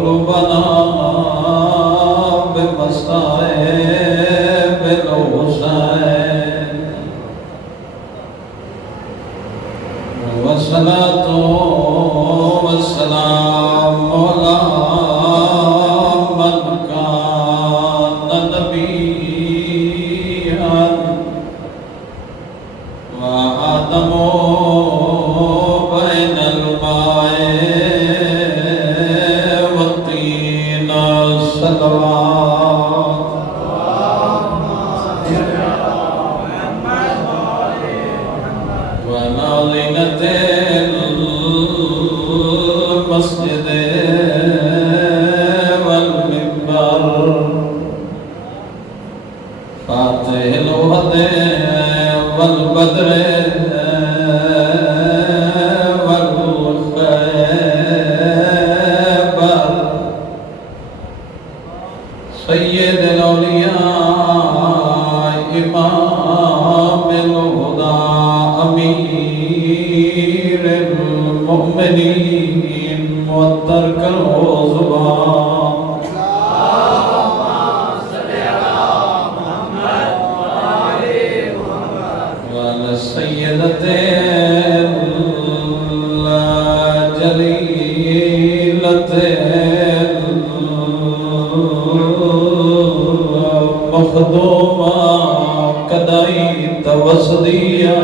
قلوبنا بمصائب الحسين والصلاة والسلام على من كان نبيا وآدم بين الماء والطين صلوات وناظنة المسجد والمنبر فاتح الوحد والبدر والخيبر سید الاولیاء امام الہدى امیر المؤمنین معطر الزبان سیدت جلیلت مخدومہ قدائی توسدیہ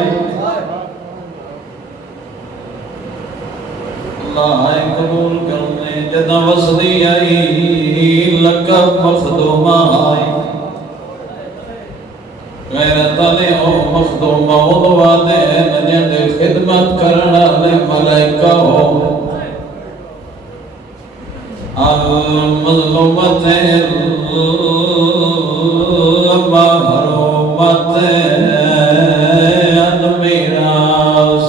اللہ قبول کرنے جدہ وسدیہ لقب مخدومہ آئی غیرت علی او مخدوم موضوع دے نجد خدمت کرنا لے ملائکہ ہو المظلومت المحرومت ان میرا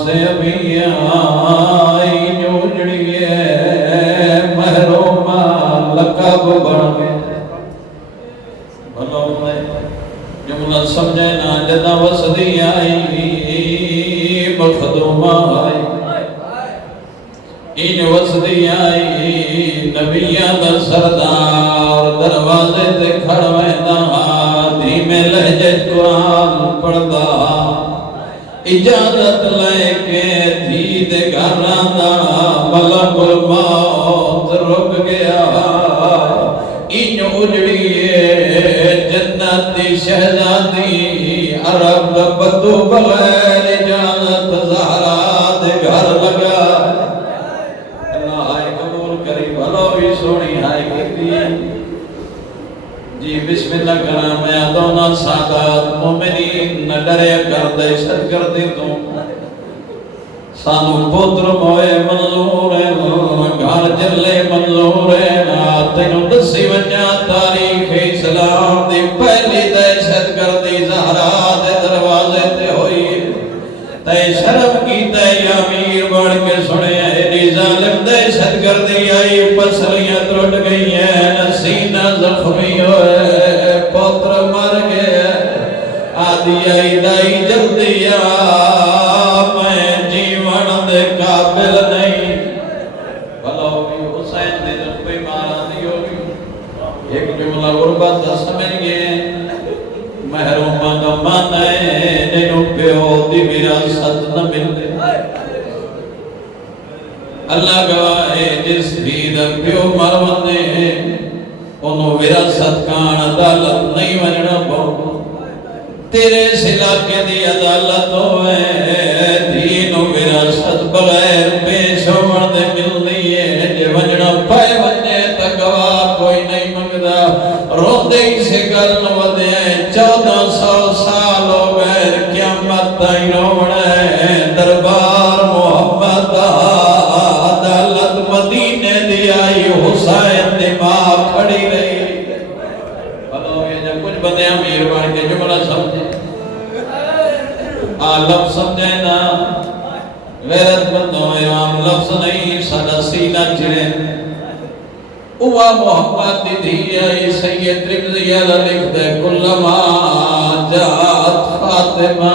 سے بھی آئی جوجڑیے محرومہ لقب بڑھنے بھلو میں جملہ سمجھنا جدہ وسدی آئی مخدومہ آئی این وسدی آئی نبیان در سردار دروازے تے کھڑوینا دھیمے لہجے قرآن پڑھتا اجازت لے کے تھی دے گھرانا ملک الموت رک گیا این اجڑیے جنتی شہزادی عرب بدو بغیر اجازت زہرا دے گھر لگا اللہ آئے قبول کری بھلو بھی سونی آئے کتی جی بسم اللہ کرام میں ادونا سادات مومنین نہ ڈرے کر دہشت کر دی تو سانو پوتر موئے منظور ہے گھر جلے منظور ہے تینو دسی ونجا تاریخ اسلام دی پہلی دہشت گردی زہرا دے دروازے تے ہوئی تے شرم کی تے امیر بڑھ کے سنے ایڈی ظالم دہشت گردی آئی پسلیاں ترٹ گئی ہیں سینہ زخمی ہوئے پوتر مر گئے آدھی آئی دائی جلدی میں جیون دے قابل نہیں بھلو بھی حسین دے رب مارا دیو بھی ایک جملہ غربت سمجھ گئے محروم کا مانا ہے جنہوں پیو دی وراثت نہ ملتے اللہ گواہ جس بھی در پیو مرونے انہوں وراثت کان عدالت نہیں وننا پاؤ تیرے سلا کے دی عدالت ہوئے دین و وراثت بغیر پیش ہوڑ دے مل دیئے جے ونجنا پائے ونجے تک گواہ کوئی نہیں منگدا روندے ہی سے گل ودے 1400 سال ہو گئے قیامت تائیں روڑے دربار محمد عدالت مدینے دی آئی حسین دی ماں کھڑی رہی کچھ بندے امیر بڑھ کے جملہ سمجھے لفظ سمجھے نا غیرت بندوں امام لفظ نہیں سادہ سینہ چڑے اوہ محمد دی دھیائی سید رمضیہ لکھ دے کلما جات فاطمہ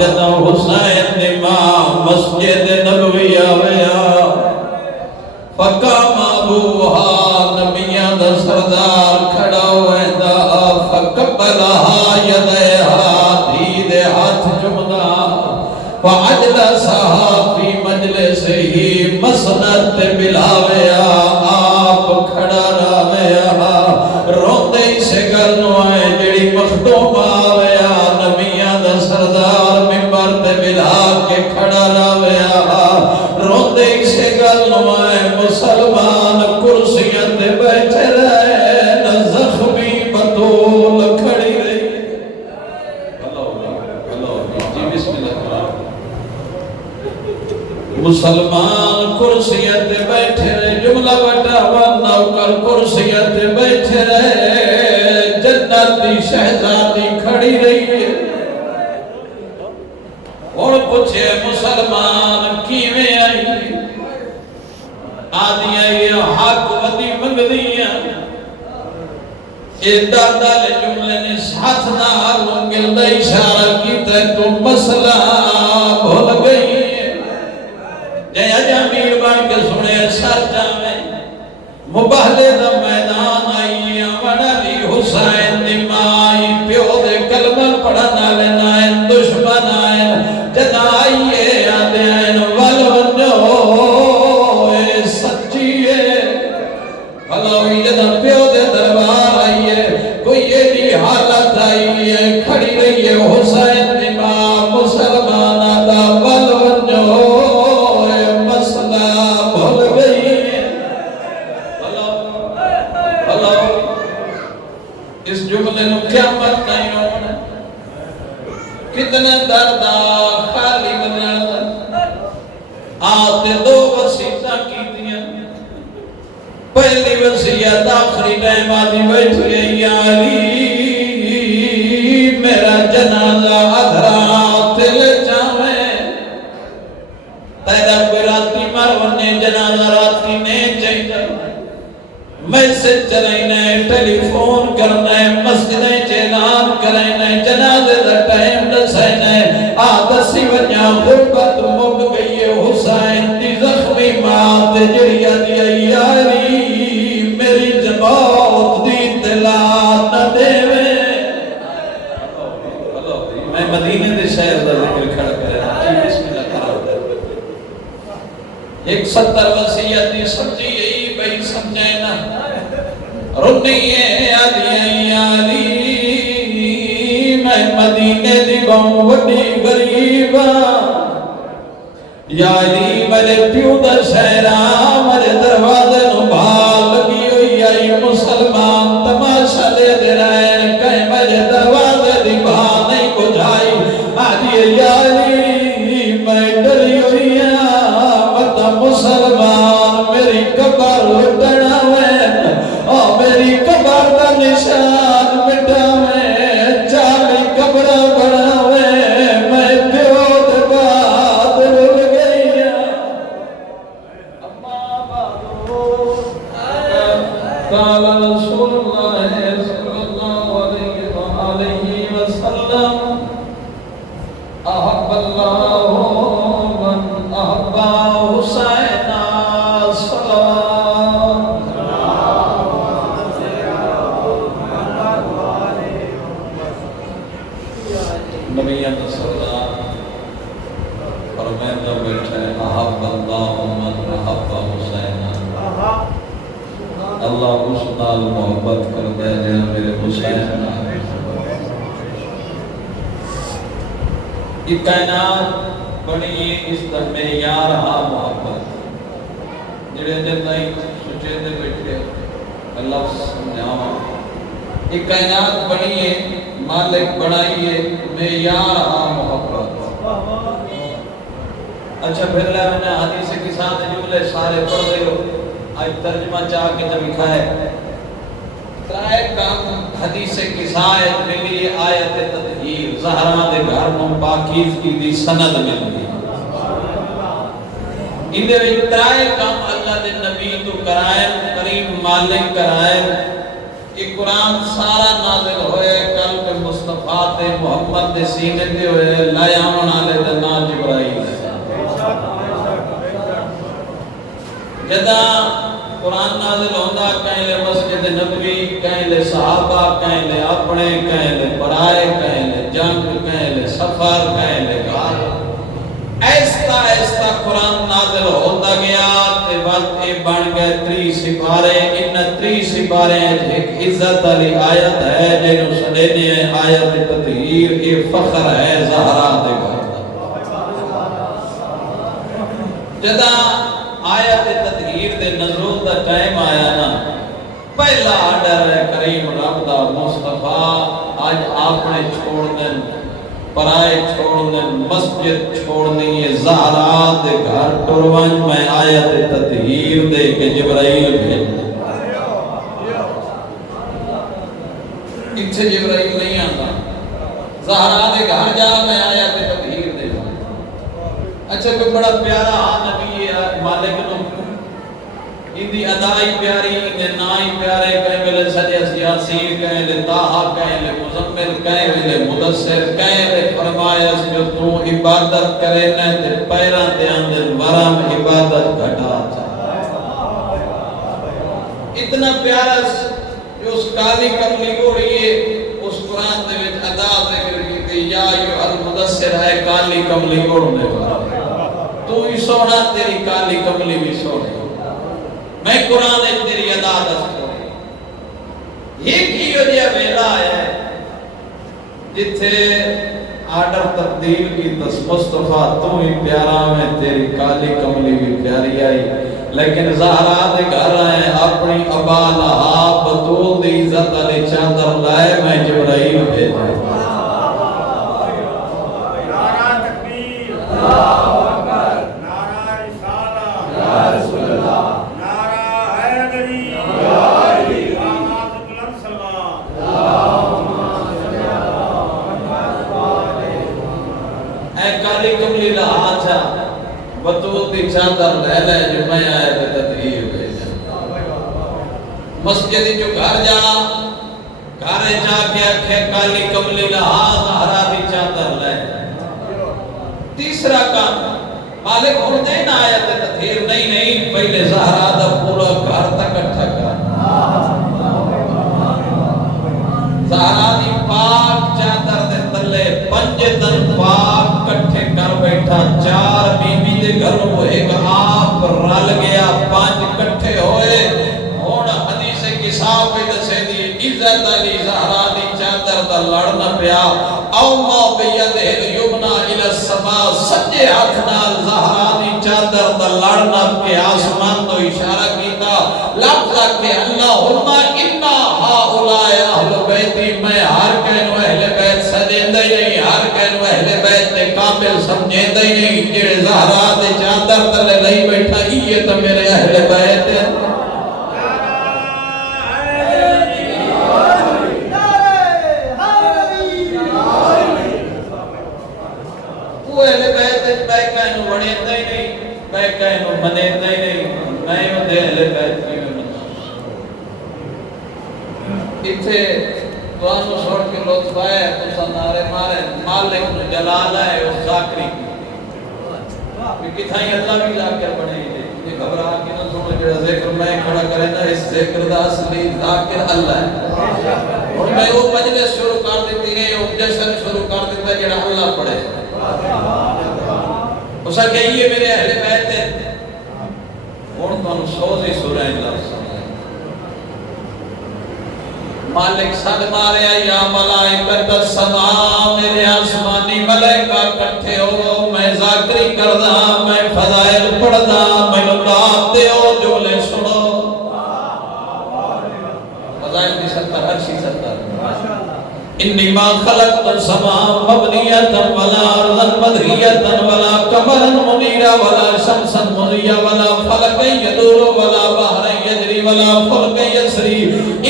جدہ حسین امام مسجد نبوی آویا فقام ابوہا سردار کھڑا ہوئے دا فقبلہا یدیہا دھی دے ہاتھ چمدا فاجلسہا فی مجلسہی مسند بلاویا آپ کھڑا راویا روندے سے گلنو آئے جڑی مخدوم آویا نبیان دا سردار ممبر تے بلا کے کھڑا راویا روندے سے گلنو آئے مسلمان کرسیاں تے بیٹھے رہے نہ زخمی بطول کھڑی رہی جی بسم اللہ مسلمان کرسیاں تے بیٹھے رہے جملہ بٹا نوکر کرسیاں تے بیٹھے رہے جنت دی شہزادی کھڑی رہی ہے اور پوچھے مسلمان کیویں آئی آدھی آئی حق ودی منگ دیا اے دادا لے جملے نے ساتھ نہ لنگل دا اشارہ کیتا ہے تو مسئلہ بھول گئی جیا جامیر بان کے سنے سر جامیں مباہلے دا میدان آئی امن علی حسین دی مائی پیو دے کلمہ پڑھنا لینا ہے دشمن آئے جدا آئیے آدھے آئین والونجو اے سچی ہے بھلاوی جدا پیو دے دربار آئیے کوئی یہ دی حالت آئیے کھڑی رہی ہے حسین دی ماں مسلمان آدھا والونجو اس جملے نو قیامت نہیں ہونا کتنے دردہ خالی بنانا آتے دو وسیعتہ کی دیا پہلی وسیعت آخری ٹائم آدھی بیٹھی ہے یا علی میرا جنازہ ادھرا تل جاویں تیرا کوئی راتی مرنے جنازہ راتی نہیں چاہیے میسج چلائنا ہے ٹیلی فون کرنا ہے مسجدیں چینان کرنا ہے جنازے دا ٹائم دسائنا ہے آدھسی ونیا غربت مگ گئی ہے حسین دی زخمی مات جڑیا دیا یاری میری جماعت دی اطلاع نہ دے میں مدینے دے شہر دا ذکر کھڑا کرے بسم اللہ کرو 170 وسیعت دی سمجھی یہی بھئی سمجھائے نا رنیے علی میں مدینے دی باؤں وڈی غریبا یا علی میرے پیو دا شہرہ میرے دروازے نو بھال لگی ہوئی آئی مسلمان تماشا لے دے رہے کہیں میرے دروازے دی بھال نہیں بجھائی آدھی یا علی میں ڈری ہوئی مطا مسلمان میری قبر لٹنا ہوئے میری قبر دا نشان مٹاویں چالی قبرہ بڑھاویں میں پیو دے بعد رل گئی اما بعدو قال رسول اللہ صلی اللہ علیہ وسلم احب اللہ من احب حسین نبیان سردار فرمائندہ بیٹھے احب اللہ من احب حسین اللہ اس نال محبت کر دے جہاں میرے حسین یہ کائنات بڑی اس در میں یار ہاں محبت جڑے جب نہیں سوچے دے بیٹھے اللہ سمجھاؤں یہ کائنات بڑی ہے مالک بڑھائیے میں یار ہاں محبت اچھا پھر لے میں نے حدیث کے ساتھ جملے سارے پڑھ دے ہو آج ترجمہ چاہ کے جب لکھا ہے ترائے کام حدیث کی ساتھ ملی آیت تطہیر زہرہ دے گھر میں پاکیز کی دی سند ملی ان دے ترائے کام اللہ دے نبی تو کرائے کریم مالک کرائے کہ قرآن سارا نازل ہوئے قلب مصطفیٰ تے محمد دے سینے دے ہوئے لائیامن آلے دے نا جبرائیل جدا قرآن نازل ہوندا کہیں لے مسجد نبوی، کہیں لے صحابہ، کہیں لے اپنے، کہیں لے پرائے، کہیں لے جنگ، کہیں لے سفر، کہیں لے گھر، ایستا ایستا قرآن نازل ہوتا گیا تے وقت بن گئے 30 سپارے. ان 30 سپارے ایک عزت علی آیت ہے جنہوں سنینے ہیں آیت تطہیر. یہ فخر ہے زہرا دے گھر جدا آیت تطہیر دے نزول دا ٹائم آیا نا. پہلا آرڈر ہے کریم رب دا مصطفیٰ آج آپ نے چھوڑ دیں پرائے چھوڑ دیں مسجد چھوڑنی ہے زہرا دے گھر ٹروانج میں آیت تطہیر دے کے جبرائیل بھیج دیں. اتھے جبرائیل نہیں آتا زہرا دے گھر جا میں آیت تطہیر دے. اچھا کوئی بڑا پیارا نبی ہے مالک نو اندی ادائی پیاری اندے نائی پیارے کہیں ملے سجے سیاسیر کہیں لے تاہا کہیں لے مزمل کہیں لے مدثر کہیں لے فرمایا جو تو عبادت کرے نا تے پیران تے اندر ورم عبادت گھٹا چاہتا. اتنا پیارا جو اس کالی کملی کو رہی ہے اس قرآن دے وچ ادا ذکر کی تے یا ایو المدثر ہے کالی کملی اوڑھنے والا تو ہی سونا تیری کالی کملی بھی سونے میں قرآن تیری ادا دستو. یہ کیوں دیا ویلا ہے جتھے آرڈر تبدیل کی دس مصطفیٰ تو ہی پیارا میں تیری کالی کملی بھی پیاری آئی. لیکن زہرا دے گھر آئے اپنی ابا لہا بطول دی عزت علی چادر لائے میں جبرائیل بھیجا. نعرہ تکبیر، اللہ اکبر، نعرہ رسالہ، یا رسول اللہ، نعرہ حیدری، یا علی، آماد بلند سلمان، اللہم صلی اللہ علیہ. اے کالی کملی لہا چا بطول دی چادر لے لے جو میں آئے تے تطہیر بھیجا. مسجد جو گھر جا گھر جا کے اکھے کالی کملی لہا زہرا دی چادر لے. تیسرا کام مالک ہون دے نا آیا تے تطہیر نہیں پہلے زہرا دا پورا گھر تک اٹھا کر زہرا دی پاک چادر دے تلے 5 دن پاک کٹھے کر بیٹھا. 4 بی بی دے گھر وہ ایک آپ رل گیا 5 کٹھے ہوئے. ہون حدیث کساب پہ دسے دی عزت علی زہرا دی چادر دا لڑنا پیا. اوما بیدہ الیمنا الی السماء سجے ہاتھ نال زہرا دی چادر دا لڑنا کے آسمان تو اشارہ کیتا. لفظ کہ اللہم انا ہاؤلاء اہل بیتی میں ہر کہنو اہل بیت سجیندہ ہی نہیں ہر کہنو اہل بیت نے کامل سمجھیندہ ہی نہیں جڑے زہرا دے چادر تلے نہیں بیٹھا یہ تو میرے اہل بیت ہیں. وہ اہل بیت میں کہنو بڑھیندہ ہی نہیں میں کہنو منیندہ ہی نہیں میں ہوں دے اہل بیت کی میں منا. اتھے دوانو سوڑ کے لطف آئے تو سنارے مارے مالک نے جلال ہے اس ذاکری کی کتھائیں اللہ بھی ذاکر بنے ہی دے. یہ گھبرا کے نہ سنو جڑا ذکر میں کھڑا کرے نا اس ذکر دا اصلی ذاکر اللہ ہے. اور میں وہ مجلس شروع کر دیتی ہے وہ جشن شروع کر دیتا ہے جڑا اللہ پڑھے. اسا کہ یہ میرے اہل بیت ہے. اور تو سوزی سورہ اللہ مالک سد مارے یا ملائکت السماء میرے آسمانی ملائکہ کٹھے ہو میں ذاکری کردہ میں فضائل پڑھدہ میں نکات دے ہو جملے سنو. فضائل کی 70 ہر چیز 70 انی ما خلقت السماء مبنیتا ولا ارضا مدھیتا ولا قمرا منیرا ولا شمسا مضیا ولا فلقا یدور ولا بحرا یجری ولا فلقا یسری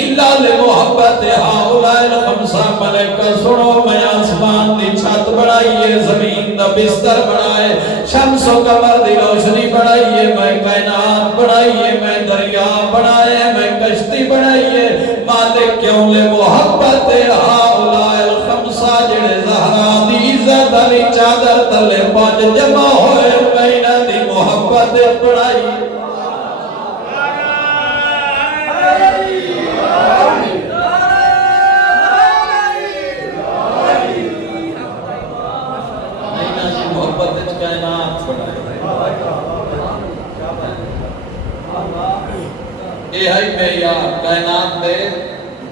الا لمحبت ہاؤلاء الخمسہ ملائکہ. سنو میں آسمان دی چھت بڑھائیے زمین دا بستر بڑھائے شمس و قمر دی روشنی بڑھائیے میں کائنات بڑھائیے میں دریا بڑھائے میں کشتی بڑھائیے. مالک کیوں لے محبت ہاؤلاء الخمسہ جڑے زہرا دی عزت علی چادر تلے 5 جمع ہوئے میں انہاں دی محبت بڑھائی. محبت وچ کائنات بنائی اے ہے معیار کائنات دے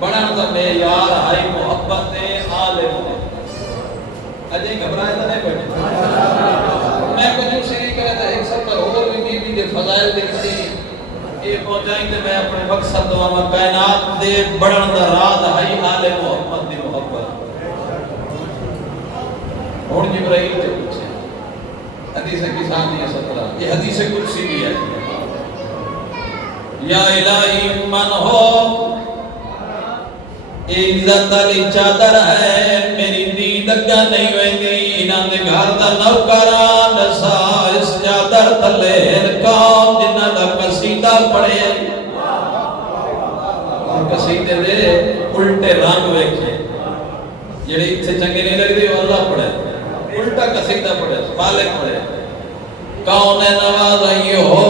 بنن دا معیار ہے محبت عالم دے اجے گھبرائے تے نہیں بیٹھے میں کچھ سی کہے تے ایک سب اور بھی بی دے فضائل دکھتی اے پہنچائیں تے میں اپنے مقصد دعا کائنات دے بنن دا راز ہے عالم محمد دی محبت اور جبرائیل تے پوچھے حدیث کی ثانیہ 17 یہ حدیث قدسی بھی ہے یا الہی من ہو عزت علی چادر ہے میری دید اگا نہیں ویندی انہاں دے گھر دا نوکران سا اس چادر تلے کام جنہاں دا قصیدہ پڑھے اور قصیدے دے الٹے رنگ ویکھے جڑے اتنے چنگے نہیں لگدے وہ اللہ پڑھے الٹا قصیدہ پڑھے مالک پڑھے کون نوازی ہو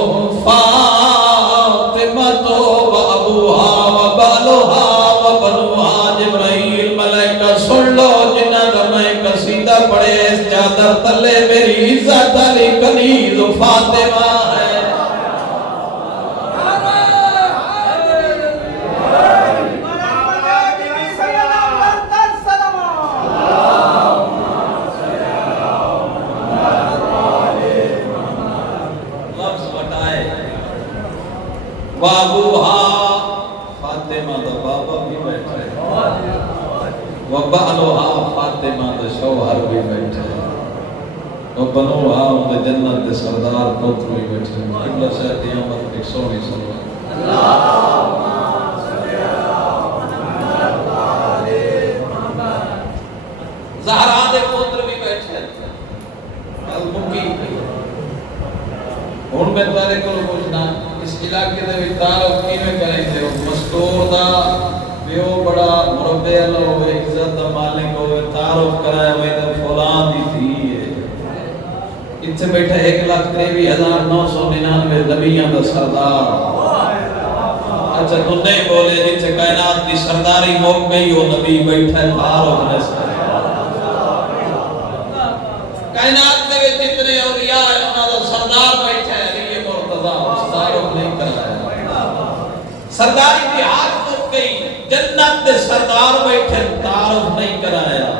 فاطمہ تو و ابوہا و بالوہا و بنوہا جبرائیل ملائکہ سن لو جنہ کا میں قصیدہ پڑھے اس چادر تلے میری عزت علی کنیز فاطمہ ہے بابوہا فاطمہ دا بابا بھی بیٹھے وبالوہا فاطمہ دا شوہر بھی بیٹھے وبنوہا ان دے جنت دے سردار پوتر بھی بیٹھے قبلہ شاہد دیامت ایک سونی صلی زہرا دے پوتر بھی بیٹھے المکی ہن میں تمہارے کو پوچھنا اس علاقے دے وچ تعارف کیویں کریں تے مستور دا بیو بڑا مربے اللہ ہوئے عزت دا مالک ہوئے تعارف کرائے ہوئے تے فلان دی تھی ہے اتنے بیٹھا 1,93,999 نبیاں دا سردار اچھا تو نہیں بولے جتنے کائنات دی سرداری موک گئی وہ نبی بیٹھا ہے تعارف نے کائنات دے وچ جتنے اولیاء ہیں انہاں دا سردار بیٹھا ہے علی مرتضی تعارف نہیں کر رہا سرداری دی حالت ہو گئی جنت دے سردار بیٹھے تعارف نہیں کرایا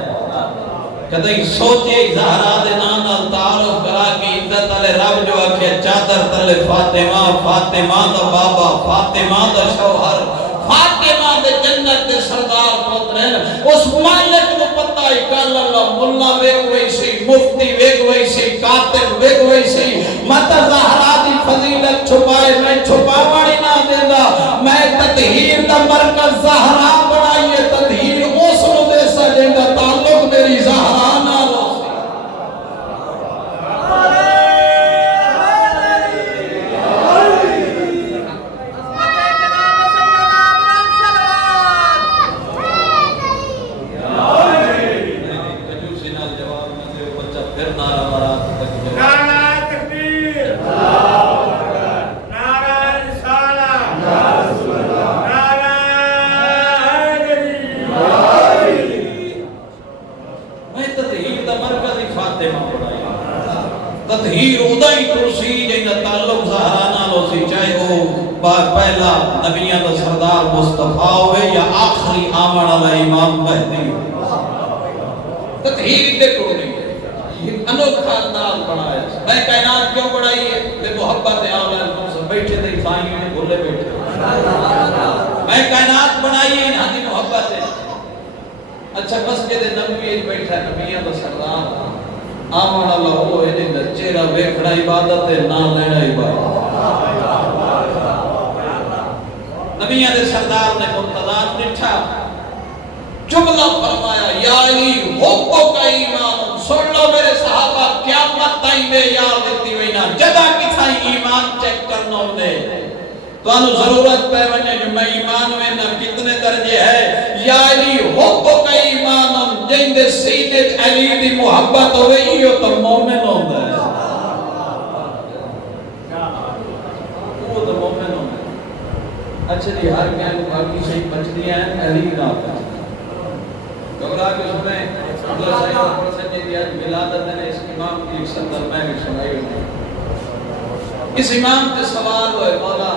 کدی سوچے زہرا دے نال تعارف کرا کے عزت والے رب جو آکھے چادر تلے فاطمہ فاطمہ دا بابا فاطمہ دا شوہر فاطمہ دے جنت دے سردار پوتر اس مالک نو پتہ ہی کل اللہ مولا ویکھ وئی سی مفتی ویکھ وئی سی کاتب ویکھ وئی سی مت زہرا دی فضیلت چھپائے میں چھپاوڑی نہ دیندا میں تطہیر دا مرکز زہرا بنائیے تطہیر اس نو دے سجدا تعلق میری زہرا نال ہو پہلا نبیوں کا سردار مصطفیٰ ہوئے یا آخری آمن والا امام مہدی تطہیر دے کو نہیں ہے انوکھا انداز بنایا میں کائنات کیوں بڑھائی ہے بے محبت اعلی سے بیٹھے تھے عیسائی نے بھولے بیٹھے میں کائنات بنائی ہے انہاں دی محبت ہے اچھا مسجد نبوی بیٹھا نبیوں کا سردار آمن والا وہ ہے جن چہرہ ویکھنا عبادت ہے نہ لینا عبادت نبیوں نے سردار نے منتظار نٹھا جملہ فرمایا یا علی حقو کا ایمان سن لو میرے صحابہ قیامت تائیں میں یار دیتی ہوئی نا جگہ کی تھائی ایمان چیک کرنا ہونے تو انہوں ضرورت پہ بنے جو میں ایمان میں نا کتنے درجے ہے یا علی حقو کا ایمان جن دے سینے علی دی محبت ہوئے یہ تو مومن ہوتا ہے اچھا جی ہر کیا باقی صحیح بچتی ہیں علی نہ گھبرا کے سنیں اللہ صحیح پر سچے دی آج ولادت نے اس امام کی ایک سندر میں بھی سنائی ہوئی اس امام کے سوال ہوئے مولا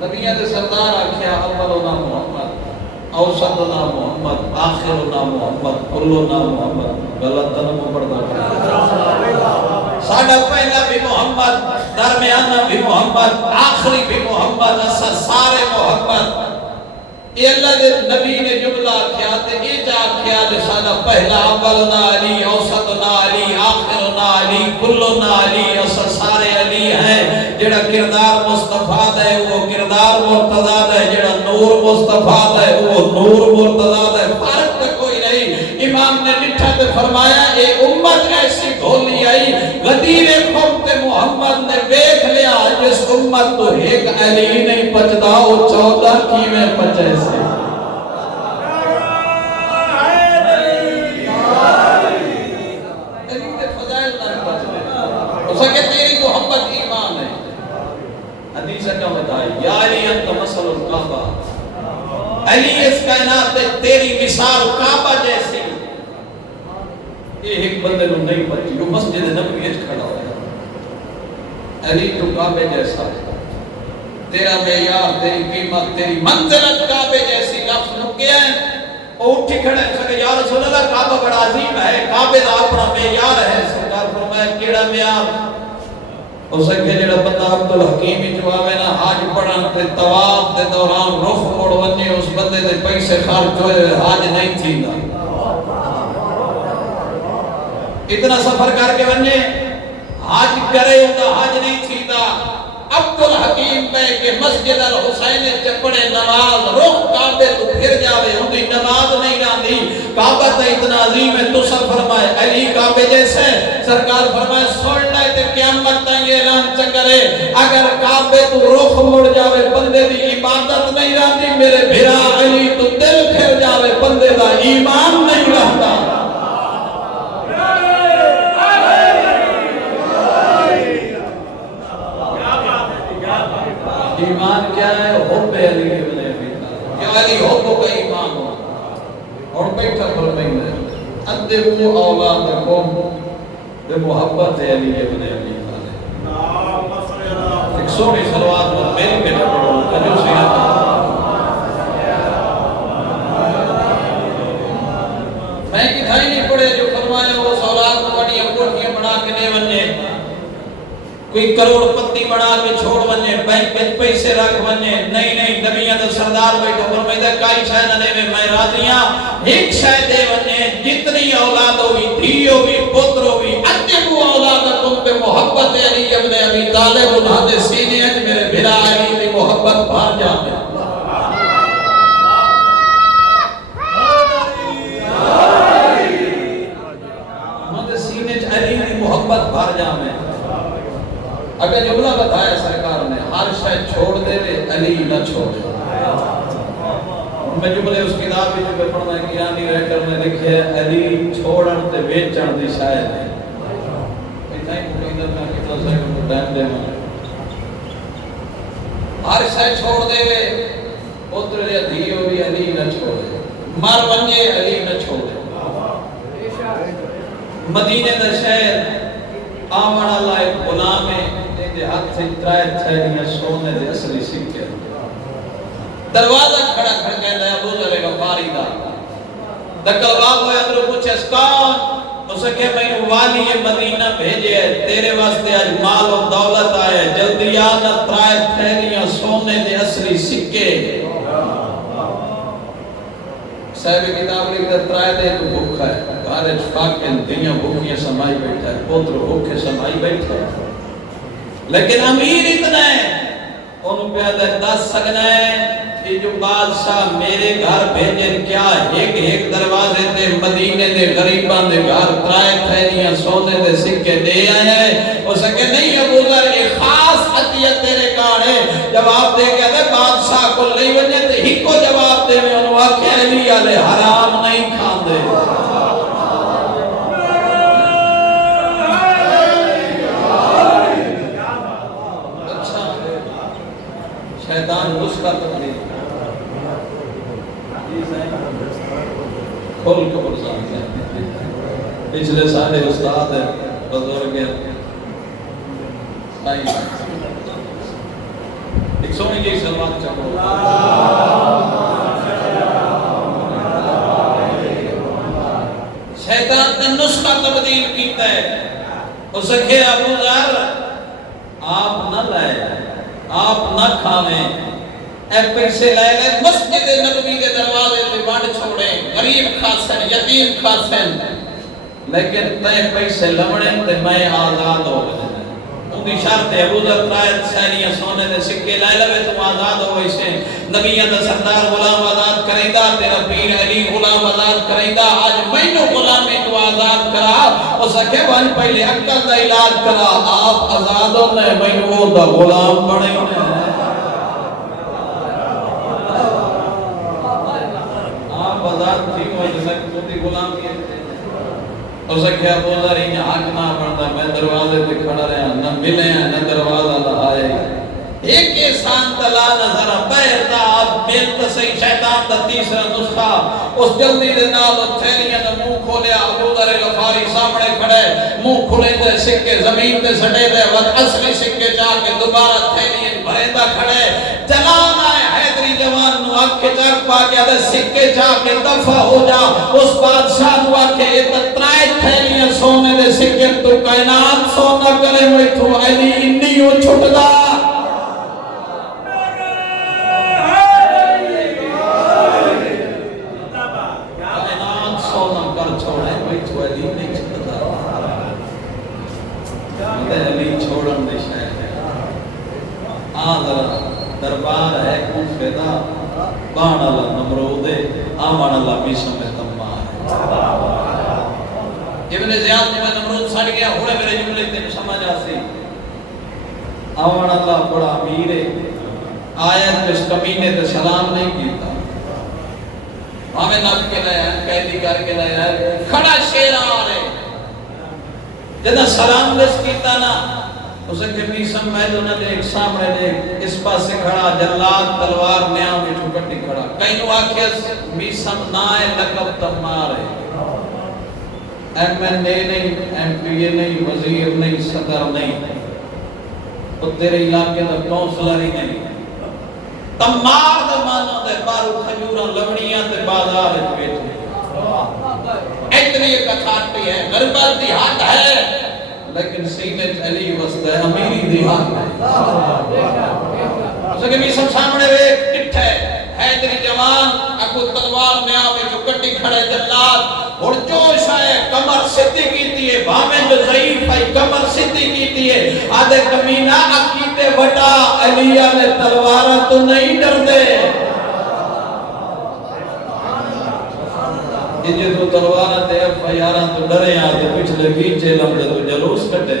نبیہ دے سردار آکھیا اولنا محمد اوسطنا محمد آخرنا محمد کلنا محمد غلط نمو پڑھتا ساڑھا پہلا بھی محمد درمیانہ بھی محمد آخری بھی محمد اسا سارے محمد یہ اللہ دے نبی نے جملہ کیا تے یہ جا کیا دے ساڑھا پہلا اولنا علی اوسطنا علی آخرنا علی کلنا علی اسا سارے علی ہیں جڑا کردار مصطفیٰ ہے وہ کردار مرتضیٰ ہے جڑا نور مصطفیٰ ہے وہ نور مرتضیٰ ہے فرق کوئی نہیں امام نے نٹھا تے فرمایا اے امت ایسی بھولی آئی غدیر قوم تے محمد نے بیک لیا جس امت تو ایک علی نہیں پچدا وہ 14 کی میں پچے سے علی تے فضائل نہ پچدے اسے کہ تیری محبت ایمان ہے حدیث کا بتائی یا علی انت مثل الکعبہ علی اس کائنات تیری مثال کعبہ جیسی یہ ایک بندے کو نہیں پتی وہ مسجد نبوی اچ کھڑا ہوا ہے علی تو کعبے جیسا تیرا معیار تیری قیمت تیری منزلت کعبے جیسی لفظ نکیا ہے وہ اٹھی کھڑے ہیں کہ یا رسول اللہ کعبہ بڑا عظیم ہے کعبے دا اپنا معیار ہے سرکار فرمایا کیڑا معیار اسے کہ جڑا بندہ عبدالحکیم جوابے نا حاج پڑھن تے طواف دے دوران رخ موڑ ونجے اس بندے دے پیسے خرچ ہوئے حاج نہیں تھیندا اتنا سفر کر کے ونجے حاج کرے ہوتا حاج نہیں تھیندا عبدالحکیم پہ کہ مسجد الحسین چپڑے نماز رخ کعبے تو پھر جاوے ہوندی نماز نہیں راندی کعبہ تا اتنا عظیم ہے تو سب فرمائے علی کعبے جیسے سرکار فرمائے سوڑ لائے تے قیامت تا یہ اعلان چکرے اگر کعبے تو رخ مڑ جاوے بندے دی عبادت نہیں راندی میرے بھرا علی تو دل پھر جاوے بندے دا ایمان نہیں رہتا ایمان کیا ہے حب علی ابن ابی طالب کہ علی حب کا ایمان ہو اور بیٹھا فرمائیں ادبو اولادکم بمحبت علی ابن ابی طالب ایک سونی صلوات میری بیٹا پڑھو کنیو سیاں میں کتھائی نہیں پڑھے جو فرمایا وہ اولاد کو بڑی انگوٹھیاں بنا کے دے ونجے کوئی کروڑ پتی بنا کے چھوڑ ونجے بینک میں پیسے رکھ ونجے نہیں نبیان دا سردار بیٹھو فرمائے کائی شاید نہ دے میں راضیاں ایک شاید دے ونجے جتنی اولاد ہوئی دھی ہوئی پتر ہوئی اتبو اولادکم پہ محبت علی ابن ابی طالب انہاں دے سینے اج میرے بھرا علی دی محبت بھار جاتے انہاں دے سینے اج علی دی محبت بھار جاتے اگر جملہ بتایا سرکار نے ہر شاید چھوڑ دے لے علی نہ چھوڑ دے میں جملے اس کتاب بھی جو پڑھنا ہے ایرانی ریٹر نے لکھے علی چھوڑن تے بیچن دی شاید ہے اتنا ہی مقیدر میں کتنا سیکنڈ کو ٹائم دے ماں ہر شاید چھوڑ دے لے پتر یا دھیو بھی علی نہ چھوڑ دے مر ونجے علی نہ چھوڑ دے مدینہ دا شہر آمن اللہ ایک غلام ہے ہاتھ سے ترائے تھیلیاں سونے دے اصلی سکے دروازہ کھڑا کھڑکے دے ابو ذر غفاری دا دکل باب ہوئے اندرو پوچھے اس کون اسے کہ میں والی مدینہ بھیجے تیرے واسطے آج مال و دولت آئے جلدی آنا ترائے تھیلیاں سونے دے اصلی سکے صاحب کتاب لکھتا ترائے دے تو بھوکھا ہے گھارج فاکن دنیا بھوکیاں سمائی بیٹھا ہے پوتر بھوکے سمائی بیٹھا ہے لیکن امیر اتنا ہے انہوں پہ آدھے 10 سکنا ہے کہ جو بادشاہ میرے گھر بھیجے کیا ایک دروازے تے مدینے دے غریبان دے گھر ترائے تھیلیاں سونے دے سکے دے آئے ہیں اسے کہ نہیں ابو ذر ایک خاص عطیت تیرے کار ہے جواب دے کہ دے بادشاہ کو لئی وجہ تے ہی کو جواب دے میں انہوں آکھے علی علیہ حرام نہیں کھان دے شیطان نسخہ تبدیل کھول کے برسان پچھلے سارے استاد ہیں بزرگ ہیں ایک سونی جی سلوات چاہو شیطان نے نسخہ تبدیل کیتا ہے اس کے ابو ذر آپ نہ لائے آپ نہ کھاویں اے پیسے لائے لے مسجد نبوی کے دروازے پہ بانڈ چھوڑیں غریب خاصن یتیم خاصن لیکن تے پیسے لمڑیں تے میں آزاد ہو گئے ان کی شرط ہے ابو ذر رائت سینیہ سونے دے سکے لائے لے تم آزاد ہو گئے نبیان دا سردار غلام آزاد کریں دا تیرا پیر علی غلام آزاد کریں دا آج میں نو غلام میں تو آزاد کرا اس کے بان پہلے عقل دا علاج کرا آپ آزاد ہو نے میں نو دا غلام بڑے ہونے آپ آزاد تھی وہ جسے کتی غلام کیے اسے کیا بولا رہی ہیں آنکھ نہ پڑتا میں دروازے پہ کھڑا رہا نہ ملے ہیں نہ دروازہ لہائے ایک احسان تلا نظر پیر دا آپ بیلت سے شیطان دا تیسرا نسخہ اس جلدی دے نال تھیلیاں دا منہ کھولیا ابو ذر غفاری سامنے کھڑے منہ کھلے دے سکے زمین دے سٹے دے وقت اصلی سکے جا کے دوبارہ تھیلیاں بھرے دا کھڑے چلانا ہے حیدری جوان نو آکے چاک پا گیا دے سکے جا کے دفع ہو جا اس بادشاہ نو آکے اتترائے تھیلیاں سونے دے سکے تو کائنات سونا کرے میں تو علی انیوں چھٹ دا دربار ہے کون فیدا بان اللہ نمرود آمان اللہ بیشم تمام ابن زیاد میں نمرود سڑ گیا ہوئے میرے جملے تین سمجھ آسی آمان اللہ بڑا امیر ہے آیت اس کمینے تے سلام نہیں کیتا ہمیں نب کے لئے قیدی کر کے لئے کھڑا شیر آ رہے جنہ سلام لس کیتا نا اسے کہ میسم میدونہ دے ایک سامنے دے اس پاس سے کھڑا جلاد تلوار نیاں میں چھکٹی کھڑا کئی نو آکھیس میسم نائے لقب تمارے ایم این اے نہیں ایم پی اے نہیں وزیر نہیں صدر نہیں تو تیرے علاقے دا کونسلر ہی نہیں تمار دا مانو دے بارو کھجورہ لوڑیاں دے بازار بیٹھے اتنی ایک اچھاٹی ہے غربت دی ہاتھ ہے لیکن سینے علی وسط ہے امیری دیہات میں اسے کہ میسم سامنے وے کٹھے حیدری جوان اکو تلوار میں آوے جو کٹی کھڑے جلاد اور جوش آئے کمر سدھی کی دیئے بھامیں جو ضعیف ہے کمر سدھی کی دیئے آدھے کمینہ عقیدے وٹا علیہ نے تلوارہ تو نہیں ڈر دے جنجے تو تلوارہ تے اب فیارہ تو ڈرے آتے پچھلے بیچے لمدے تو جلوس کٹے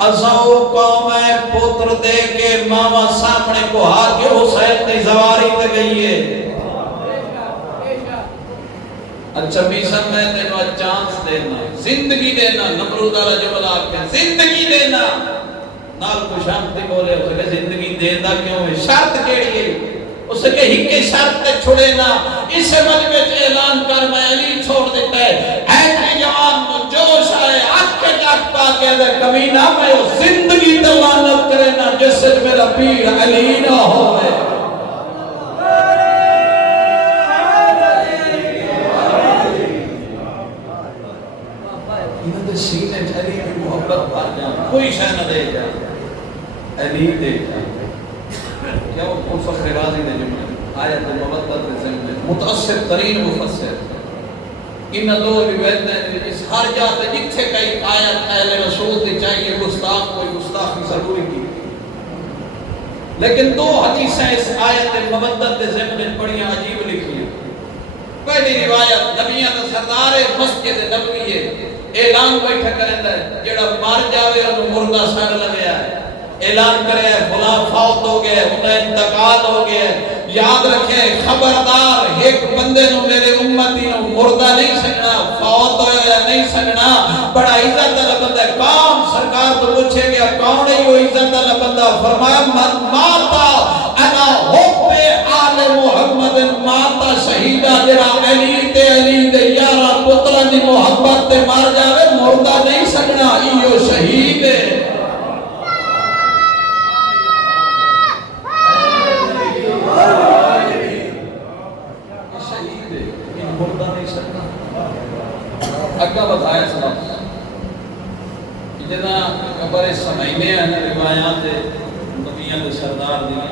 ازاؤ قوم پوتر دے کے ماما سامنے کو ہاتھ کے حسین تی زواری تے گئی ہے اچھا میسن میں تینو چانس دینا زندگی دینا نمرود آرہ جملہ آکے زندگی دینا نال کو شانتی بولے اسے کہ زندگی دینا کیوں ہے شرط کیڑی ہے اسے کہ ہی کے شرط تے چھوڑے نا اسے مجمع اعلان کر میں علی چھوڑ دیتا ہے ایتری جوان کو جوش آئے آکھ کے جاک پا کے دے کمینہ میں زندگی دلانت کرے نا جس سے میرا پیر علی نہ ہوئے انہوں نے سینے علی کی محبت پا جانا کوئی شہ نہ دے جانا علی دے جانا کیا وہ فخر راضی نے جمعہ آیت مبتت زمین متأثر ترین مفسر ان دو روایت نے اس ہر جاتے جتھے کئی آیت اہل رسول دی چاہیے گستاخ کوئی گستاخی ضروری کی لیکن دو حدیثیں اس آیت مبتت زمین بڑی عجیب لکھی ہیں پہلی روایت نبیان سردار مسجد نبوی اعلان بیٹھا کریں ہے جڑا مار جاوے اور مردہ سڑ لگے ہے اعلان کرے فلاں فوت ہو گئے انہیں انتقال ہو گئے یاد رکھیں خبردار ایک بندے نو میرے امتی نو مردہ نہیں سکنا فوت ہو یا نہیں سکنا بڑا عزت ہے بندہ کام سرکار تو پوچھے گیا کون ہے وہ عزت والا بندہ؟ فرمایا من ماتا انا حب آل محمد ماتا شہیدہ، جرا علی تے یارا پترا دی محبت تے مار جاوے مردہ نہیں سکنا، ایو شہید ہے۔ اگا بتایا سلام جنا قبر سمائنے ہیں روایات نبیاں دے سردار دیاں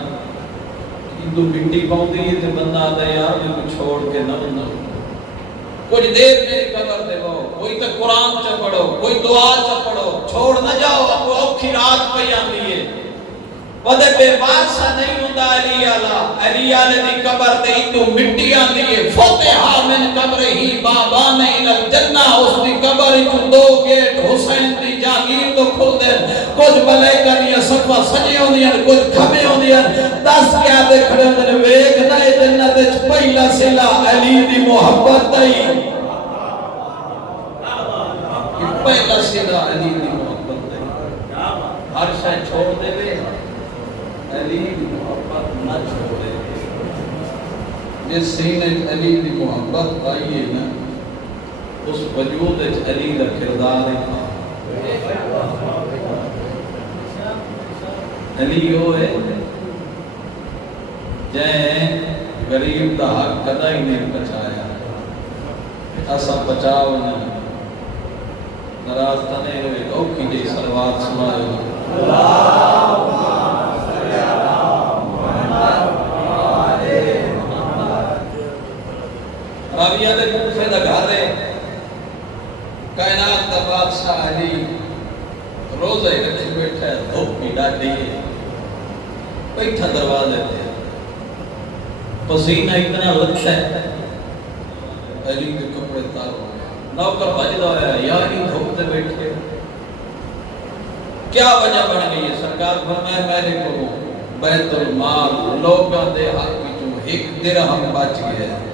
ہندو مٹی پاؤندی ہے تے بندہ آتا ہے یار میں چھوڑ کے نہ بندہ کچھ دیر میری قبر دے وہ کوئی تو قرآن چا پڑھو کوئی دعا چا پڑھو، چھوڑ نہ جاؤ وہ اوکھی رات پہ آندی ہے ودے بے بادشاہ نہیں ہوتا علی آلہ دی قبر تے تو مٹی آندی ہے فتحہ من قبر ہی بابان الجنہ، اس دی قبر تو دو گیٹ حسین دی جاگیر تو کھل دے، کچھ ملائکہ دیا صفہ سجے ہوندی ہیں کچھ کھمے ہوندی ہیں، دس کیا دے کھڑے ہوندے ہیں ویک نائے جنت اچ پہلا سلا علی دی محبت دائی، پہلا سلا علی دی محبت دائی، ہر شاید چھوڑ دے وے علی دی محبت نہ چھوڑے، جس سینے علی دی محبت آئیے نا اس وجود علی دا کردار ہے، علی وہ ہے جائیں غریب دا حق کدا ہی نہیں بچایا، ایسا بچاؤ نا ناراض تنے ہوئے اوکھی جی سلوات سنائے راویہ دے کوفے دا گھر ہے، کائنات دا بادشاہ علی روزہ ہی رکھی بیٹھا ہے، دھوپ بھی ڈالی ہے، بیٹھا دروازے تھے، پسینہ اتنا لگتا ہے، علی کے کپڑے تار ہو گئے، نوکر بھاجدہ ہویا یا علی دھوپ تے بیٹھے، کیا وجہ بن گئی ہے؟ سرکار فرمائے میرے کو بیت المال لوگاں دے حق کی جو ایک درہم بچ گیا ہے،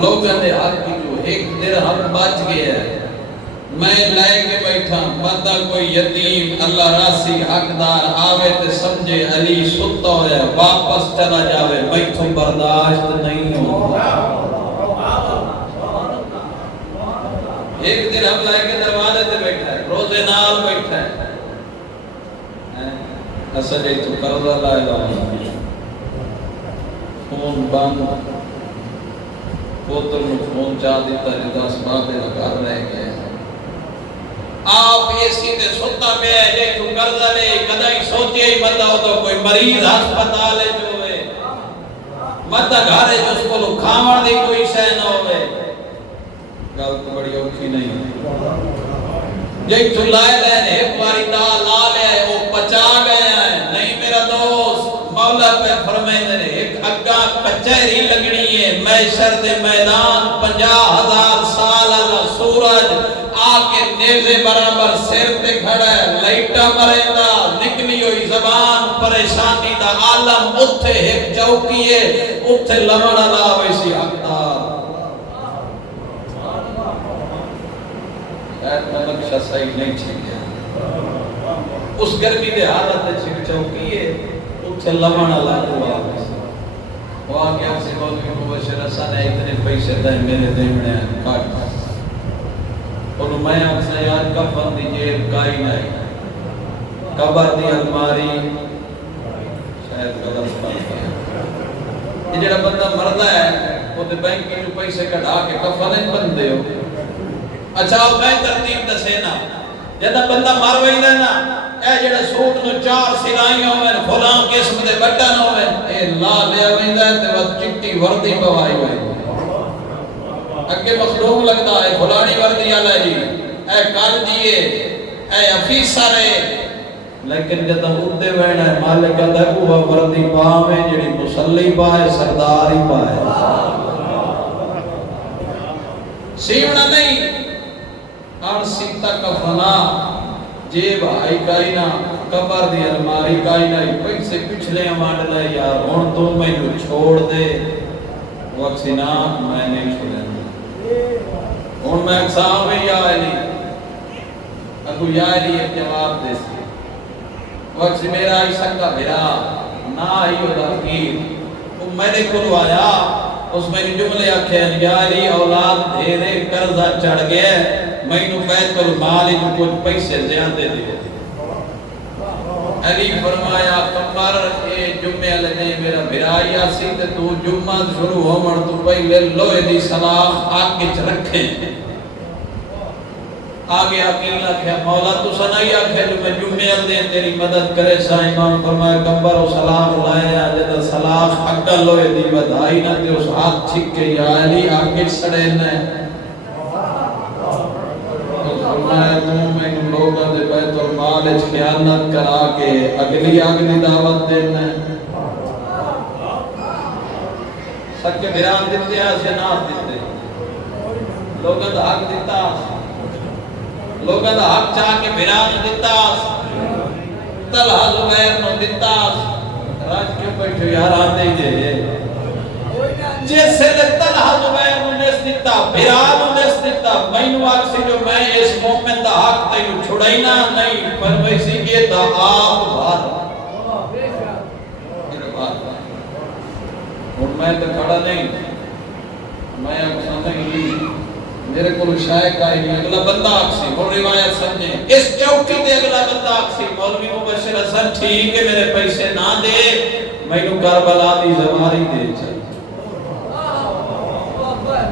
لوگاں دے حق کی جو ایک درہم بچ گیا ہے، میں لائے کے بیٹھا بندہ کوئی یتیم اللہ راسی حقدار آوے تے سمجھے علی ستا ہویا واپس چلا جاوے بیٹھوں برداشت نہیں ہو، ایک درہم لائے کے دروازے تے بیٹھا ہے، روزے نال بیٹھا ہے، اصل ہے تو قرضہ لائے لاؤں خون بند پوتر میں خون چاہ دیتا جدا سبابے لگا رہے گئے، آپ ایسی تے ستا پہ ہے جے تو قرضہ لے کدھا ہی سوچے ہی مدہ ہو تو کوئی مریض ہسپتال ہے جو ہے مدہ گھر ہے جس کو لو کھامر دی کوئی شے نہ ہوئے، گل تو بڑی اوکھی نہیں جے تو لائے لین ایک باری دا لا لے وہ پچا گئے ہیں، نہیں میرا دوست مولا پہ فرمائے دے ایک اگا کچہری لگنی ہے، محشر دے میدان 50,000 سال اللہ سورج آکے نیزے برابر سر تے کھڑا ہے، لائٹا مریندا نکلی ہوئی زبان پریشانی دا عالم اتھے ایک چوکی ہے اتھے لمن اللہ ویسی حقدار، شاید میں نقشہ صحیح نہیں چھک گیا، اس گرمی دے حالت چھک چوکی ہے اتھے لمن اللہ دعا ویسی، وہ آگیا سے بہت بھی مبشر حسن ہے اتنے پیسے دائیں میرے دیمنے ہیں کاٹ اور میں آپ سے یاد کفن دی جیب کائی نہیں قبر دی الماری شاید غلط پڑتا ہے، یہ جڑا بندہ مردہ ہے وہ تے بینک کی جو پیسے کٹھا کے کفن بندے ہو، اچھا میں ترتیب دسینا جدہ بندہ مر ویندہ نا اے جڑا سوٹ نو 4 سلائیاں ہوئے فلاں قسم دے بٹن ہوئے اے لا لیا ویندہ ہے تے وقت چٹی وردی پوائی ہوئے، اگے مخلوق لگتا ہے فلانی وردی آلہ جی اے کال دیئے اے افیسر ہے، لیکن جدہ اٹھتے وینا ہے مالک دکو وہ وردی پاہمیں جڑی مسلی پائے سرداری پائے، سیونا نہیں اور سیتا کا فنا جیب آئی کائنا قبر دی الماری کائنا پیسے پچھلے امان لے یار ہون تم میں جو چھوڑ دے وقت سینا میں نہیں چھوڑیں ہون میں اقسام میں یا علی اگو یاری ایک جواب دے سی وقت میرا عیسیٰ کا بھرا نہ آئی ہو دفیر وہ میرے کلو آیا اس میں جملے اکھیں یاری اولاد دے دے قرضہ چڑھ گئے میں نو بیت المال جو کچھ پیسے زیادہ دے علی فرمایا کمبر اے جمعہ لنے میرا بھرائی آسی تے تو جمعہ شروع ہو مر تو پہلے لوہے دی صلاح آگے چ رکھیں آگے اکیلا کیا مولا تو سنائی آکھے جو میں جمعہ دیں تیری مدد کرے سا امام فرمایا کمبر و سلاح لائے آجدہ صلاح اگل لوہے دی بدھائی نہ تے اس ہاتھ چھک کے یا علی آگے سڑے نے فرمایا تم میں لوگوں دے بیت المال اچھ خیانت کرا کے اگلی دعوت دینا سکے بھران دیتے ہیں سے ناس دیتے لوگوں دا حق دیتا لوگوں دا حق چاہ کے بھران دیتا طلحہ زبیر نو دیتا راج کیوں بیٹھو یار آتے ہی دے جیسے طلحہ زبیر نو نیس دیتا بھران نو نیس دیتا میں نو آکسی جو میں اس مومن دا حق تیو چھڑائینا نہیں پر ویسی یہ دا آپ بھار اور میں تو کھڑا نہیں میں اکسا نہیں میرے کو شائع کا ہی اگلا بندہ آکسی اور روایت سمجھیں اس چوکی دے اگلا بندہ آکسی مولوی مبشر حسن ٹھیک ہے میرے پیسے نہ دے میں نو کربلا دی زماری دے چاہیے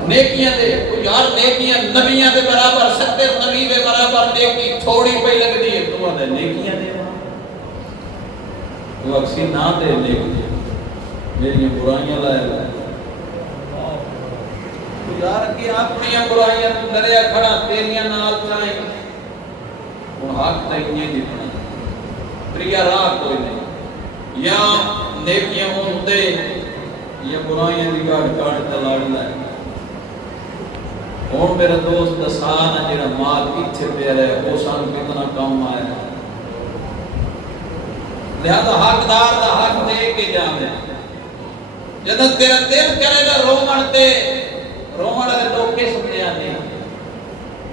نیکیاں دے یار نیکیاں نبیاں دے برابر 70 نبی دے برابر نیکی تھوڑی پہ لگ دی ہے تو دے نیکیاں دے وہ اکسی نہ دے نیکیاں میری برائیاں لائے لائے یار کی اپنی برائیاں تو دریا کھڑا تیریاں نال چاہیں وہ حق تینیے دیپنا پریا راہ کوئی نہیں یا نیکیاں ہوں دے یا برائیاں دی گاڑ تلاڑ لائے اور میرا دوست دسانا جیڑا مال اتھے پہ رہے وہ سان کتنا کم آیا لہذا حق دار دا حق دے کے جانے جدہ تیرا دل کرے گا رومن اگر لوگ کے سمجھے آنے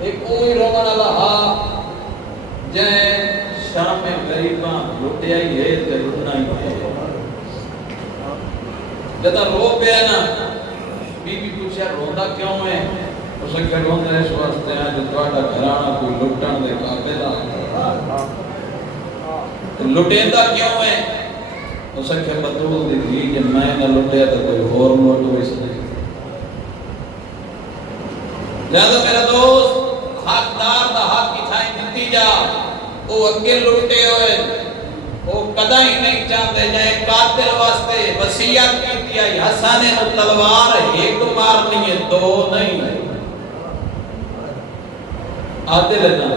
ایک کوئی رومن اللہ جائیں شام میں غریباں لٹے آئی ہے تے لٹنا ہی ہے جدہ رو پہ ہے نا بی بی پوچھا روندہ کیوں ہے اس کے روندہ اس واسطے ہیں جو توڑا گھرانا کوئی لٹن دے قابل آگا لٹیندہ کیوں ہے اس کے بدول دی تھی کہ میں نہ لٹیا تو کوئی اور لوٹو اس نے لہذا میرا دوست حق دار دا حق اٹھائیں دیتی جا وہ اگے لٹے ہوئے وہ قدہ ہی نہیں چاہتے جائے قاتل واسطے وسیعت کیتی آئی حسن و تلوار ایک مارنی ہے دو نہیں ہے آتے لینا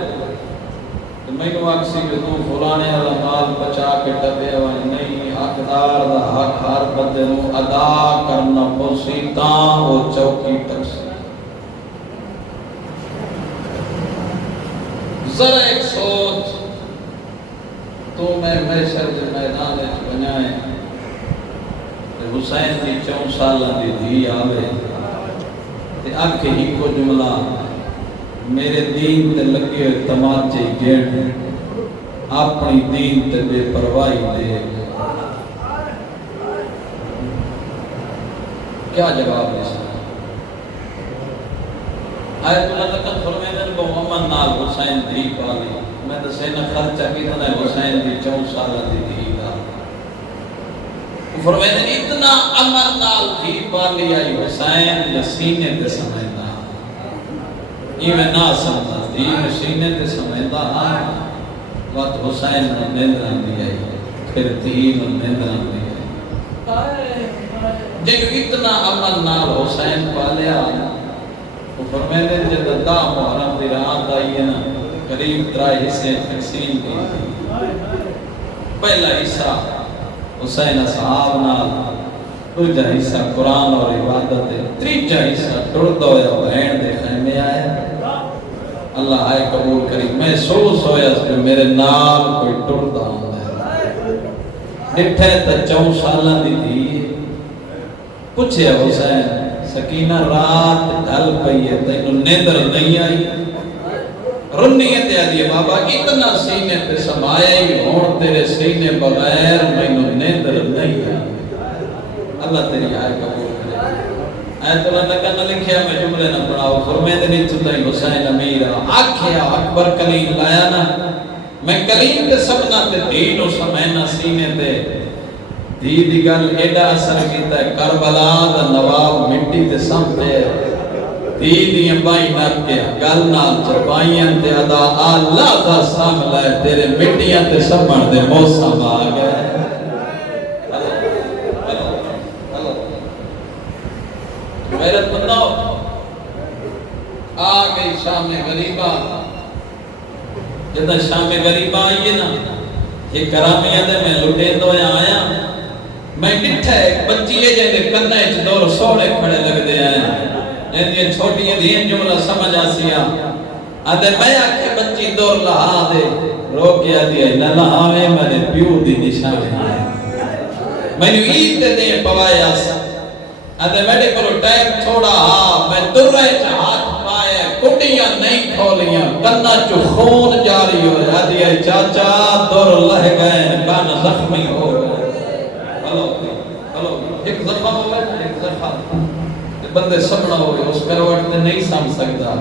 تو میں کو اکسی کہ تم فلانے والا مال بچا کے ٹبے ہوئے نہیں حقدار دا حق ہر بندے نو ادا کرنا پوسیتاں وہ چوکی ٹکسی ذرا ایک سوچ تو میں محشر کے میدان بنائیں حسین دی 4 سالہ دی دھی آوے تے آکھے ہی کو جملہ میرے دین تے لگے ہوئے تماچے گیڑ اپنی دین تے بے پرواہی دے کیا جواب اس کا آیت اللہ تکن فرمیدن کو محمد نال حسین دی پالی میں دسینا خرچہ کتنا ہے حسین دی 4 سالہ دی دی دا فرمیدن اتنا امر نال دی پالی آئی حسین سینے تے سمجھنا یہ میں نہ سمجھا دی سینے تے سمجھنا وقت حسین نے نیندران دی آئی پھر تین نیندران دی آئی جب اتنا امر نال حسین پالیا وہ فرمیدے جب دا محرم دی رات آئی ہے نا قریب 3 حصے تقسیم کی پہلا حصہ حسین اصحاب نال دوجا حصہ قرآن اور عبادت ہے تیجا حصہ ٹردا ہویا بہن دے خیمے آیا اللہ آئے قبول کری محسوس ہویا کہ میرے نال کوئی ٹردا ہوندا ہے ڈٹھے تے 4 سالاں دی تھی پوچھے حسین سکینہ رات ڈھل پئی ہے تینوں نیندر نہیں آئی رنیت آدھی بابا اتنا سینے تے سمائے ہون تیرے سینے بغیر مینو نیندر نہیں ہے اللہ تیری آئے قبول کرے آیت اللہ نے کہنا لکھیا میں جملے نہ پڑھاؤ فرمے دنی چلتائی حسین امیر آکھیا اکبر کلیم لایا نا میں کلیم تے سبنا تے دین و سمینا سینے تے دی گل ایڈا اثر کیتا ہے کربلا دا نواب مٹی تے سمتے دی بائی نک کے گل نال چپائیاں تے ادا اللہ دا سام لائے تیرے مٹیاں تے سمن دے موسم آ گئے غیرت بنداؤ آ گئی شام غریبہ جدہ شام غریبہ آئیے نا یہ کرامیاں دے میں لٹے تو آیا میں ڈٹھا ایک بچی ہے جائے کندہ اچھ دور سوڑے کھڑے لگ دے آیا یہ چھوٹی یہ دین جملہ سمجھ آسیا آدھے میں آکھے بچی دور لہا دے رو کیا دیا نہ لہاوے میں پیو دی نشان ہے میں نے عید دے پوائے آسا آدھے میرے کو ٹائم چھوڑا میں در رہے ہاتھ پائے کٹیاں نہیں کھولیاں کنا چو خون جاری ہو آدھی ہے چاچا در لہ گئے کان زخمی ہو گئے ہلو ایک زخم ہو گئے ایک زخم بندے سبنا ہوئے اس کروٹ نے نہیں سام سکتا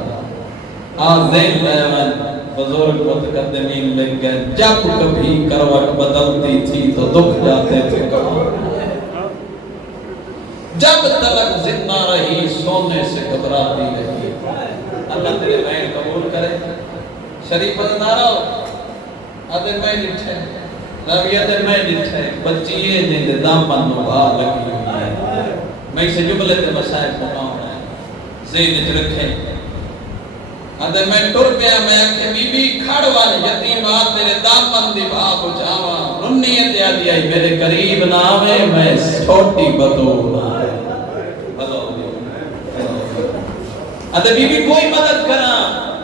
آج ذہن لیوان بزرگ متقدمین لکھ گئے جب کبھی کروٹ بدلتی تھی تو دکھ جاتے تھے کہاں جب تلک زندہ رہی سونے سے گھبراتی رہی اللہ تیرے بہن قبول کرے شریف ازنارا آدھے میں ڈٹھے رویہ دے میں ڈٹھے بچی ہے جن دے دامن نوھا لگی ہوئی ہے میں اسے جملے دے مسائل پڑھاؤں ہے ذہن اچھ رکھے آدھے میں ٹر پیا میں اکھے بی بی کھڑ والی یتیمات میرے دامن دی بھاپ اچھاواں رنیت یادی آئی میرے قریب نامے میں چھوٹی بطور نامے آدھے بی بی کوئی مدد کرا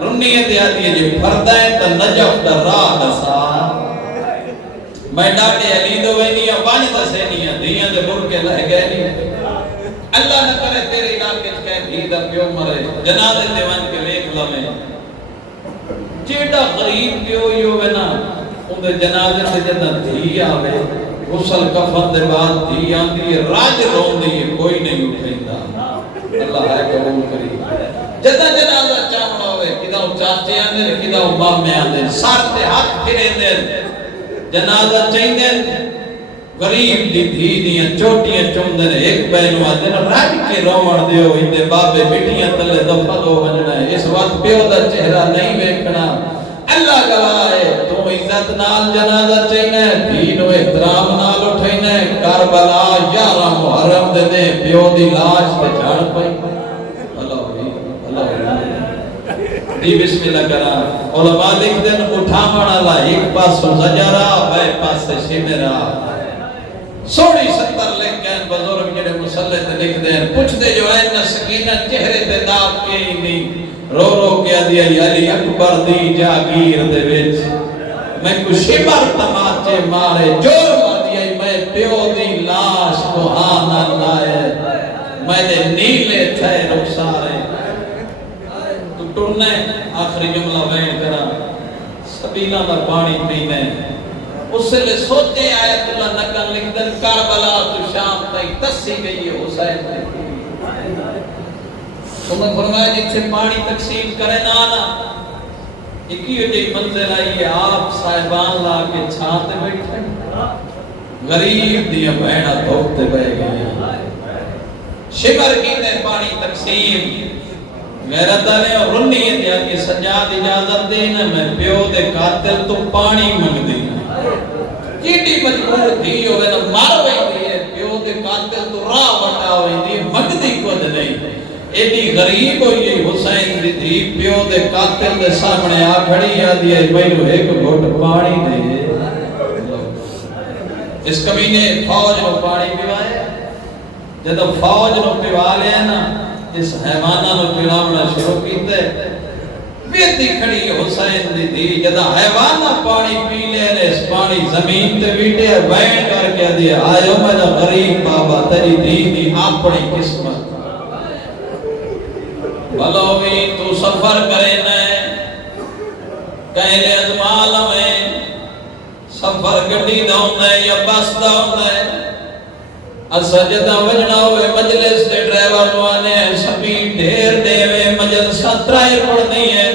رنیت یادی ہے جی پھردہ ہے تا نجف دا راہ دسا میں ڈاٹے علی دو وینیا بانتا سینیا دیا دے برکے لہ گئے نہیں اللہ نہ کرے تیرے علاقے کہے دھیدہ پیو مرے جنازے دیوان کے ویک لمے چیٹا غریب پیو یو وینا ان دے جنازے سے جدہ دھی آوے غسل کفن دے بعد دھی آندی راج رون دی کوئی نہیں اٹھائندہ اللہ ہے قبول کری جدہ جنازہ چاہنا ہوئے کدھا چاچے آندے کدھا مامے آندے سارتے ہاتھ پھرے دے جنازہ چاہیے دے غریب دی دھی دیاں چوٹیاں چوم دے ایک بینو آدھے نا راج کے رومن دیو اندے بابے بیٹیاں تلے دفل ہو بننا ہے اس وقت پیو دا چہرہ نہیں بیکھنا اللہ گوائے تو عزت نال جنازہ چاہیے دین و احترام نال اٹھائینے کربلا یارہ محرم دے دے پیو دی لاش تے جھاڑ پائی اللہ دی بسم اللہ کرا علماء لکھ دن اٹھا مڑا ایک پاس زجرہ بے پاس شمرہ سوڑی ستر لکھ گئے بزرگ جڑے مسلح تے لکھ دیں پوچھ دے جو ہے نہ سکینہ چہرے تے داب کے ہی نہیں رو رو کیا دیا علی اکبر دی جاگیر دے وچ میں کو شمر تماچے مارے جور مار دیا میں پیو دی لاش کو آنا لائے میں نے نیلے تھے رخسارے تو ٹرنے آخری جملہ بیان کرا سبیلہ میں پانی پینے اس سے لے سوچے آیت اللہ نکل لکھ دن کربلا تو شام تائی تسی گئی ہے حسین تمہیں فرمایا جن سے پانی تقسیم کرے نانا ایکی ہو جی منزل آئی ہے آپ صاحبان لا کے چھانتے بیٹھے غریب دیا بہنہ دھوکتے بے گئے شمر کی تے پانی تقسیم غیرت آنے اور رنیت یا کہ سجاد اجازت دینا میں پیو دے قاتل تو پانی منگ دینا چیٹی مجبور تھی ہوئے نا مار ہوئی دی ہے پیو دے قاتل تو راہ بٹا ہوئی دی منگ دی کود نہیں ایڈی غریب ہوئی ہے حسین دی تھی پیو دے قاتل دے سامنے آ کھڑی یا دی ہے میں نے ایک گھٹ پانی دے اس کمینے فوج نو پانی پیوائے جدو فوج نو پیوا لیا نا اس حیوانہ نو پیلاونا شروع کیتے بیتی کھڑی حسین دی دی جدہ حیوانہ پانی پی لے اس پانی زمین تے بیٹے بین کر کے دیا آئیو میرا غریب بابا تری دی دی اپنی قسمت بلوی تو سفر کرے نئے کہلے ازمال میں سفر گڈی دا ہوندا ہے یا بس دا ہوندا ہے اسا جدا وجنا ہوئے مجلس تے ڈرائیور نو آنے سپیڈ ڈھیر دیوے مجلس سترائے پڑھنی ہے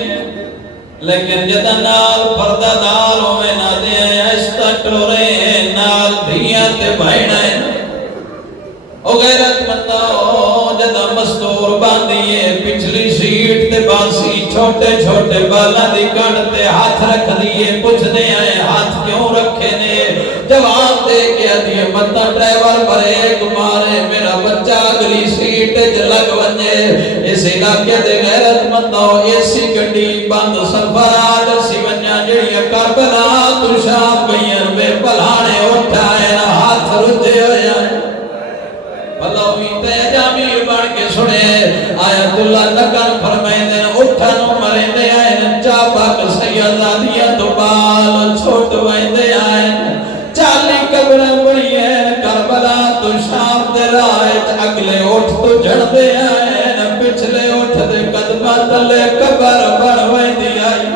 لیکن جدا نال پردہ دار ہوئے نہ دے ایستا ٹورے نال دھیاں تے بھائنا ہے او غیرت مندہ جدا مستور باندھیے پچھلی سیٹ تے باسی چھوٹے چھوٹے بالا دی کڑ تے ہاتھ رکھ دیئے پوچھنے آئے ہاتھ کیوں رکھے نے جواب دے کے دیئے مندہ ڈرائیور بریک مارے میرا بچہ اگلی سیٹ جلگ ونجے اس علاقے دے غیرت مندہ ایسی گڑی بند سفر آج سی ونجا جڑی کربلا تو شام گئین بے پلانے اٹھائے ہاتھ رجے ہویا بھلاوی تے جامیر بڑھ کے سنے آیت اللہ لکن فرمائے دن اٹھنو مرے دے آئین چاپک سیدادیہ تو بال چھوٹ وائدے آئین چالی قبریں بڑی ہیں کربلا تو شام دے رائے اگلے اٹھ تو جڑ دے آئین پچھلے اٹھ دے قدمہ تلے قبر بڑھ وائدی آئی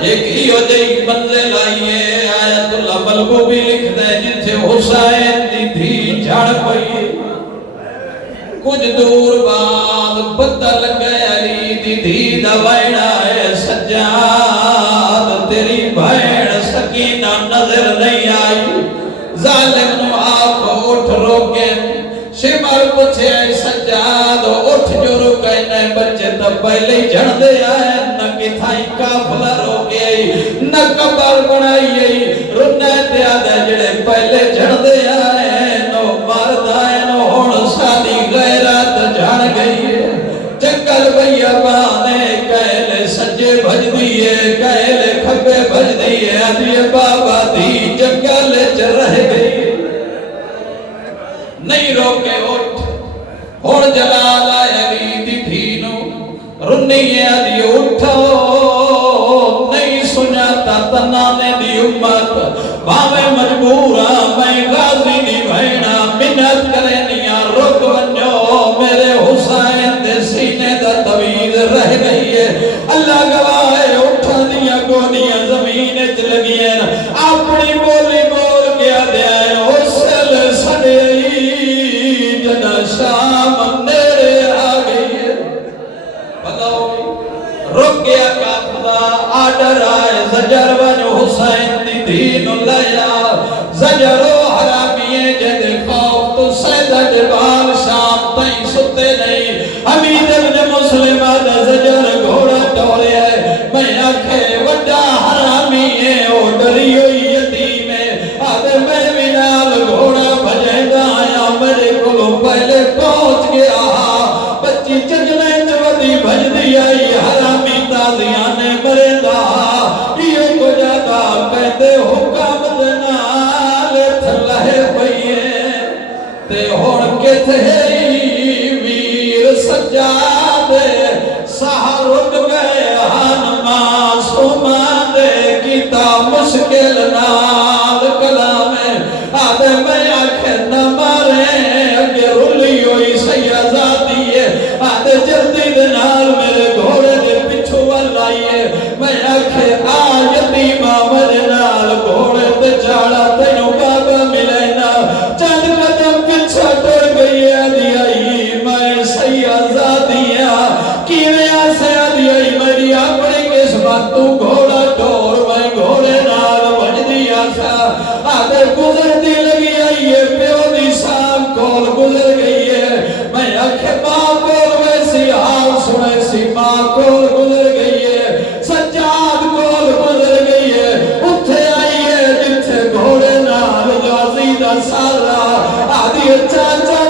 ایک ہی ہو جائی منزل آئیے آیت اللہ بلگو بھی لکھ دے جنسے حسین دی دھی جھڑ پئی کچھ دور بعد پتہ لگے علی دی دھی دا وائنا ہے سجاد تیری بھائن سکینہ نظر نہیں آئی ظالم نو آپ اٹھ روکے شمر پچھے سجاد اٹھ جو رکے نئے بچے تب پہلے جھڑ دے آئے نہ کتھائی کافلہ روکے نہ قبر بنائی رنے تے آدھے جڑے پہلے جھڑ دے آئے نو مرد آئے نو ہون سادی غیرت جھڑ گئی جنگل بھیا بانے کہلے سجے بھج دیئے کہلے کھبے بھج دیئے آدھے بابا دی جنگل چ رہ گئی نہیں روکے اٹھ ہون جلال آئے علی دی دھینو رنی آدھی اٹھو نہیں سناتا تنانے دی امت باوے مجبورا میں غازی دی بھائنا منت کرے نیا رک ونجو میرے حسین دے سینے دا طویل رہ گئی ہے اللہ گواہ اٹھا دیا گونیاں زمین اچ لگی ہیں اپنی بولی بول گیا دیا ہے حسل سڑے جنا شام میرے آگئی ہے رک گیا کافلہ آڈر آئے زجر ون حسین دی دین لیا زجر و حرامیے جد خوف تو سیدہ جبال شام تائیں ستے نہیں حمید ابن مسلم آدھا زجر گھوڑا ٹورے ہے میں آکھے وڈا حرامیے او ڈری ہوئی یتیم ہے آدھے میں منال گھوڑا بجے گا آیا میرے کلو پہلے پہنچ گیا بچی چگلے چودی بھج دی آئی حرامی تازیانے مرے دا یہ کو جاتا کہتے حکام دنال تھلہ پئیے تے ہون کے تھے ویر سجاد سہر اٹھ گئے ہنما سوما دے کیتا مشکل نال کلام آدھے میں آنکھیں نہ مارے اگے رلی ہوئی سیازادی ہے آدھے جلدی دنال میرے گھوڑے دے پچھو والائیے میں آنکھیں آیتی مامر نال گھوڑے دے چاڑا تینوں بابا ملینا چند قدم پچھا ٹوڑ گئی ہے دیائی میں سیازادیاں کیویں آسے دیائی میری اپنی قسمت تو گھوڑا ٹور میں گھوڑے نال بج دیا تھا آدھے گزر دی لگی آئی ہے پیو دی سام کول گزر گئی ہے میں آنکھیں ماں کول ویسی حال سنے سی ماں کول گزر گئی ہے سجاد کول گزر گئی ہے اتھے آئی ہے جتھے گھوڑے نال غازی دا سارا آدھی چاچا